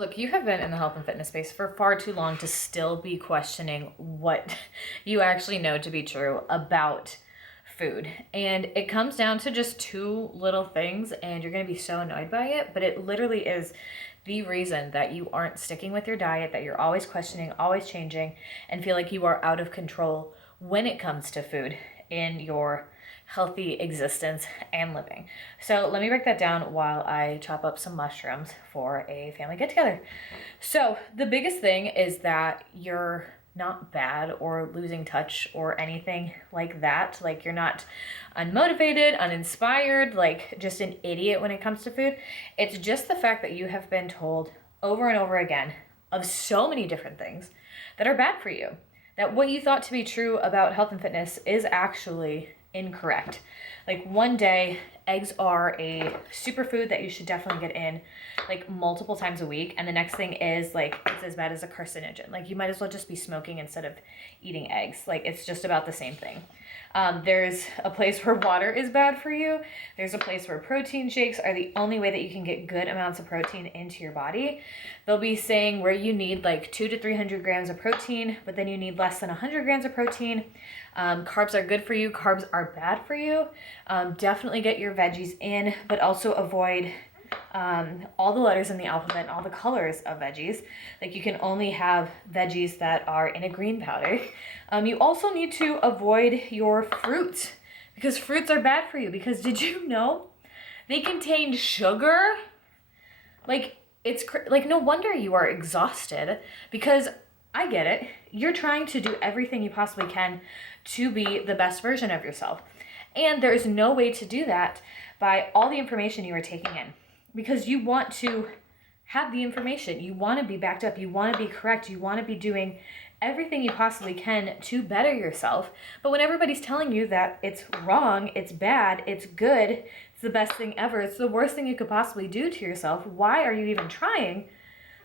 Look, you have been in the health and fitness space for far too long to still be questioning what you actually know to be true about food. And it comes down to just two little things, and you're going to be so annoyed by it, but it literally is the reason that you aren't sticking with your diet, that you're always questioning, always changing, and feel like you are out of control when it comes to food in your healthy existence and living. So let me break that down while I chop up some mushrooms for a family get together. So the biggest thing is that you're not bad or losing touch or anything like that. Like, you're not unmotivated, uninspired, like just an idiot when it comes to food. It's just the fact that you have been told over and over again of so many different things that are bad for you, that what you thought to be true about health and fitness is actually incorrect. Like, one day, eggs are a superfood that you should definitely get in like multiple times a week, and the next thing is like it's as bad as a carcinogen. Like, you might as well just be smoking instead of eating eggs. Like, it's just about the same thing. There's a place where water is bad for you. There's a place where protein shakes are the only way that you can get good amounts of protein into your body. They'll be saying where you need like 200 to 300 grams of protein, but then you need less than 100 grams of protein. Carbs are good for you. Carbs are bad for you. Definitely get your veggies in, but also avoid all the letters in the alphabet and all the colors of veggies. Like, you can only have veggies that are in a green powder. You also need to avoid your fruits, because fruits are bad for you. Because did you know they contain sugar? Like, it's like, no wonder you are exhausted, because I get it. You're trying to do everything you possibly can to be the best version of yourself. And there's no way to do that by all the information you are taking in, because you want to have the information. You want to be backed up. You want to be correct. You want to be doing everything you possibly can to better yourself. But when everybody's telling you that it's wrong, it's bad, it's good, it's the best thing ever, it's the worst thing you could possibly do to yourself, why are you even trying?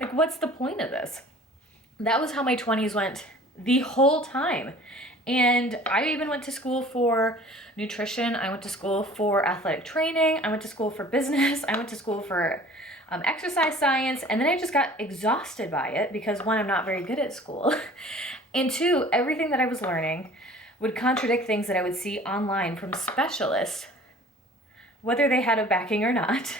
Like, what's the point of this? That was how my 20s went the whole time. And I even went to school for nutrition. I went to school for athletic training. I went to school for business. I went to school for exercise science. And then I just got exhausted by it because, one, I'm not very good at school. And two, everything that I was learning would contradict things that I would see online from specialists, whether they had a backing or not.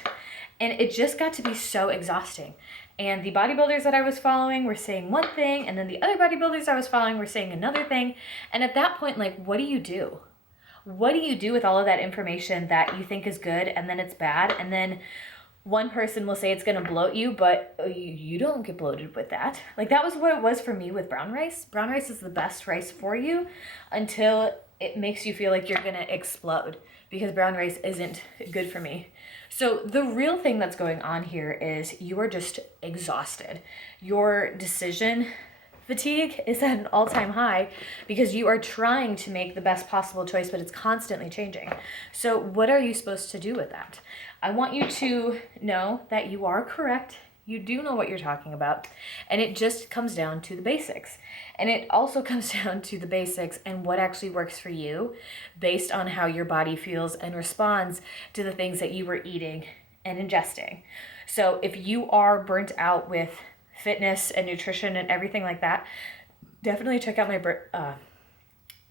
And it just got to be so exhausting. And the bodybuilders that I was following were saying one thing, and then the other bodybuilders I was following were saying another thing. And at that point, like, what do you do? What do you do with all of that information that you think is good, and then it's bad? And then one person will say it's going to bloat you, but you don't get bloated with that. Like, that was what it was for me with brown rice. Brown rice is the best rice for you until it makes you feel like you're going to explode, because brown rice isn't good for me. So the real thing that's going on here is you are just exhausted. Your decision fatigue is at an all-time high because you are trying to make the best possible choice, but it's constantly changing. So what are you supposed to do with that? I want you to know that you are correct. You do know what you're talking about, and it just comes down to the basics. And it also comes down to the basics and what actually works for you based on how your body feels and responds to the things that you were eating and ingesting. So if you are burnt out with fitness and nutrition and everything like that, definitely check out my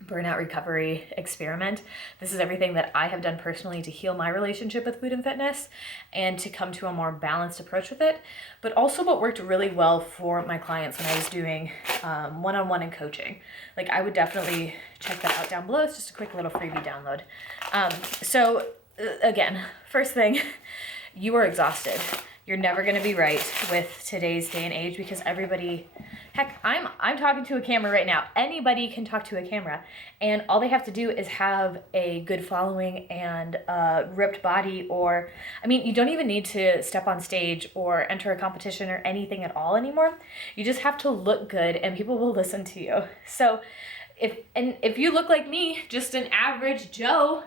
burnout recovery experiment. This is everything that I have done personally to heal my relationship with food and fitness and to come to a more balanced approach with it, but also what worked really well for my clients when I was doing one-on-one and coaching. Like, I would definitely check that out down below. It's just a quick little freebie download. Again, first thing, you are exhausted. You're never going to be right with today's day and age, because everybody, heck, I'm talking to a camera right now. Anybody can talk to a camera, and all they have to do is have a good following and a ripped body, or, I mean, you don't even need to step on stage or enter a competition or anything at all anymore. You just have to look good, and people will listen to you. So if you look like me, just an average Joe,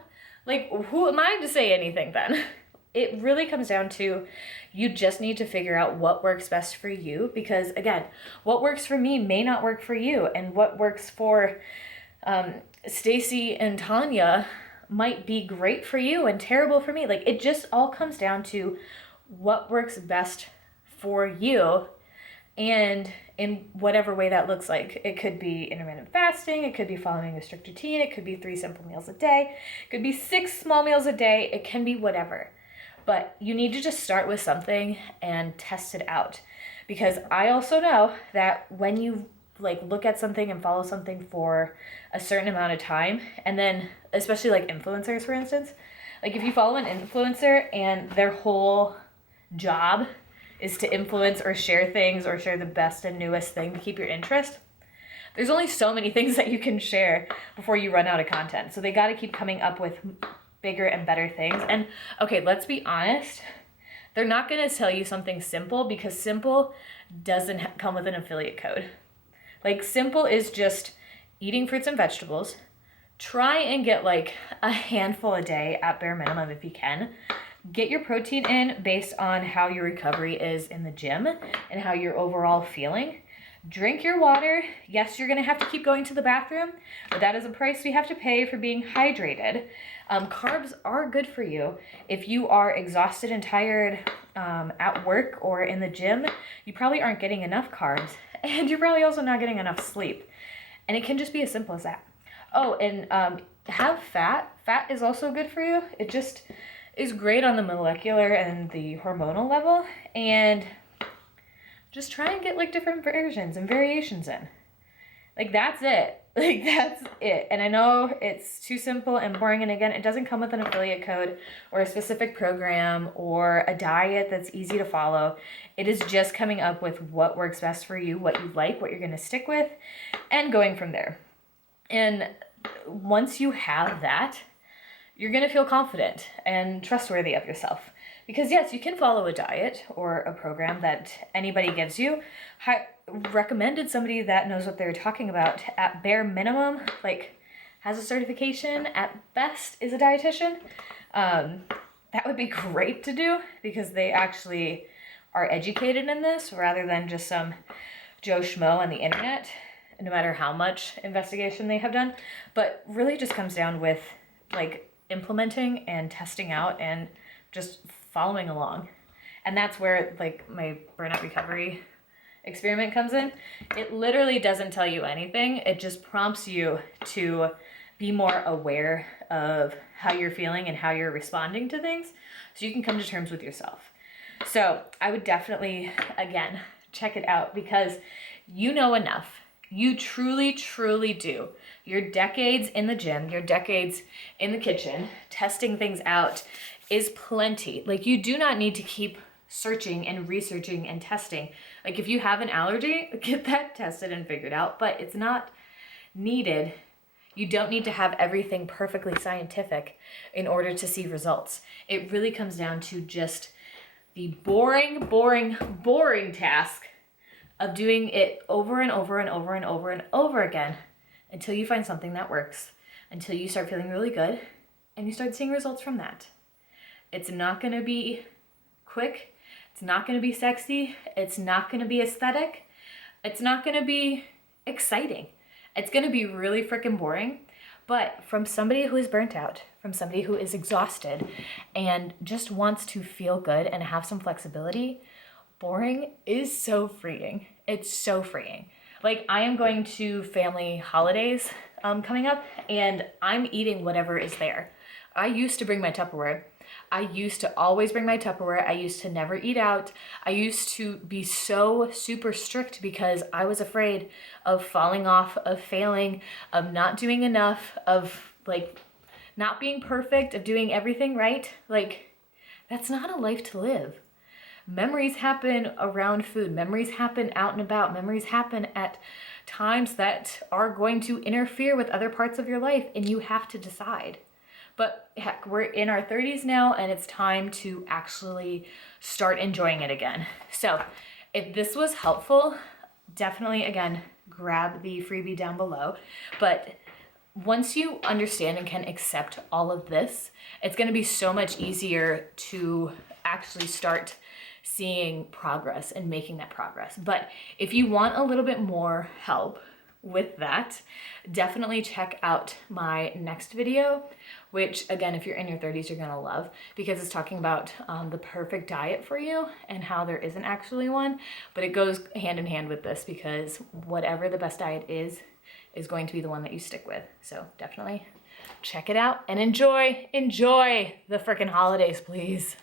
like, who am I to say anything then? It really comes down to, you just need to figure out what works best for you, because again, what works for me may not work for you, and what works for Stacy and Tanya might be great for you and terrible for me. Like, it just all comes down to what works best for you, and in whatever way that looks like. It could be intermittent fasting, it could be following a strict routine, it could be 3 simple meals a day, it could be 6 small meals a day, it can be whatever. But you need to just start with something and test it out. Because I also know that when you look at something and follow something for a certain amount of time, and then especially influencers, for instance, if you follow an influencer and their whole job is to influence or share things or share the best and newest thing to keep your interest, there's only so many things that you can share before you run out of content. So they got to keep coming up with bigger and better things. And okay, let's be honest, they're not going to tell you something simple, because simple doesn't come with an affiliate code. Simple is just eating fruits and vegetables. Try and get a handful a day at bare minimum if you can. Get your protein in based on how your recovery is in the gym and how you're overall feeling. Drink your water. Yes, you're going to have to keep going to the bathroom, but that is a price we have to pay for being hydrated. Carbs are good for you. If you are exhausted and tired at work or in the gym, you probably aren't getting enough carbs, and you're probably also not getting enough sleep. And it can just be as simple as that. Oh, and have fat. Fat is also good for you. It just is great on the molecular and the hormonal level, and just try and get different versions and variations in. That's it. That's it. And I know it's too simple and boring, and again, it doesn't come with an affiliate code or a specific program or a diet that's easy to follow. It is just coming up with what works best for you, what you like, what you're going to stick with, and going from there. And once you have that, you're going to feel confident and trustworthy of yourself. Because yes, you can follow a diet or a program that anybody gives you. Recommended somebody that knows what they're talking about at bare minimum, has a certification, at best is a dietitian. That would be great to do, because they actually are educated in this rather than just some Joe Schmo on the internet, no matter how much investigation they have done. But really just comes down with implementing and testing out and just following along. And that's where my burnout recovery experiment comes in. It literally doesn't tell you anything. It just prompts you to be more aware of how you're feeling and how you're responding to things, so you can come to terms with yourself. So I would definitely, again, check it out, because you know enough. You truly, truly do. Your decades in the gym, your decades in the kitchen, testing things out is plenty. You do not need to keep searching and researching and testing. If you have an allergy, get that tested and figured out, but it's not needed. You don't need to have everything perfectly scientific in order to see results. It really comes down to just the boring task of doing it over and over and over and over and over again until you find something that works, until you start feeling really good and you start seeing results from that. It's not going to be quick. It's not going to be sexy. It's not going to be aesthetic. It's not going to be exciting. It's going to be really freaking boring. But from somebody who is burnt out, from somebody who is exhausted and just wants to feel good and have some flexibility, boring is so freeing. It's so freeing. I am going to family holidays coming up, and I'm eating whatever is there. I used to bring my Tupperware. I used to always bring my Tupperware. I used to never eat out. I used to be so super strict because I was afraid of falling off, of failing, of not doing enough, of not being perfect, of doing everything right. That's not a life to live. Memories happen around food. Memories happen out and about. Memories happen at times that are going to interfere with other parts of your life, and you have to decide. But heck, we're in our 30s now, and it's time to actually start enjoying it again. So if this was helpful, definitely, again, grab the freebie down below. But once you understand and can accept all of this, it's going to be so much easier to actually start seeing progress and making that progress. But if you want a little bit more help with that, definitely check out my next video, which again, if you're in your 30s, you're gonna love, because it's talking about the perfect diet for you and how there isn't actually one, but it goes hand in hand with this, because whatever the best diet is going to be the one that you stick with. So definitely check it out and enjoy the freaking holidays, please.